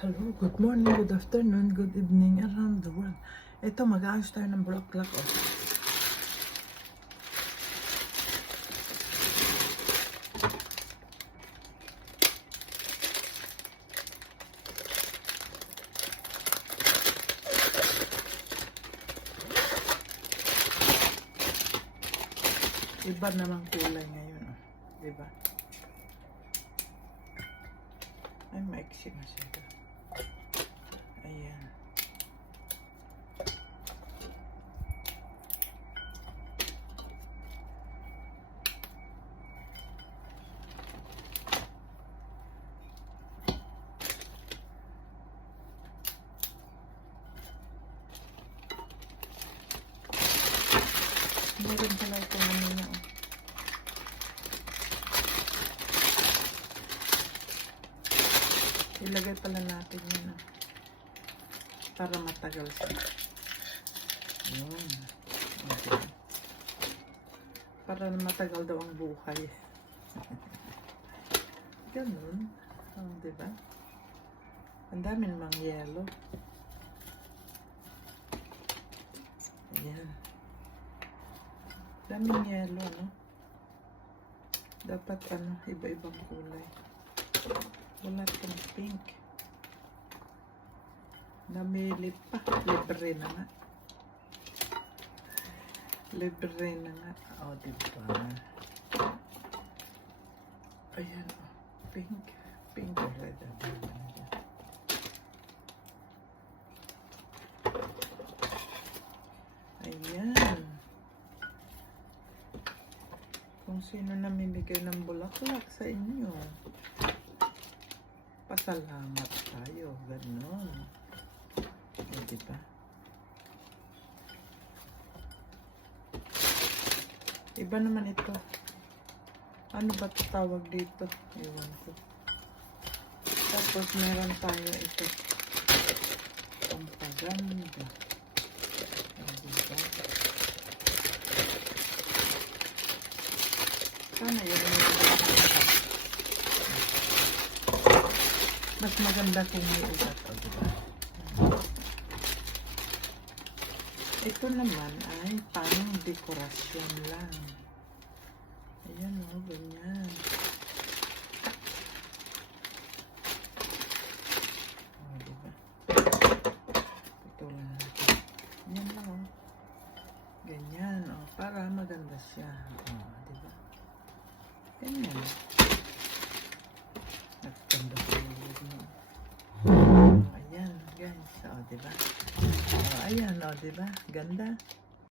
Hello, good morning, good afternoon, good evening around the world. Ito, mag-aayos tayo ng bulaklak, oh. Iba namang kulay ngayon, oh. Diba? Ay, maiksi masyado. Ayan. Meron pala itong ano niya, oh. Ilagay pala natin yun ah. Para matagal siya. Yun. Okay. Para matagal daw ang buhay. Ganun. Oh, diba? Ang dami namang yellow. Ayan. Daming yellow, no? Dapat ano, iba-ibang kulay. Wala pang pink. Namili pa. Libre na nga. Libre na nga. O, oh, diba? Ayan, oh. Pink. Pink red. Ayan. Kung sino namimigay ng bulaklak sa inyo pasalamat tayo. Ganon. O, diba? Iba naman ito. Ano ba ito tawag dito? Ewan ko. Tapos meron tayo ito. Pampaganda. Diba? Sana yun mas maganda kung may ugat diba? Ito naman ay pang dekorasyon lang. Ayan o, ganyan. O, diba? Putulan natin. Yan lang o. Ganyan o, para maganda siya. O, diba? Ganyan. Nagtanda ko yung mo. Ayan, guys. O, diba? O, ayan, o, diba? Ganda.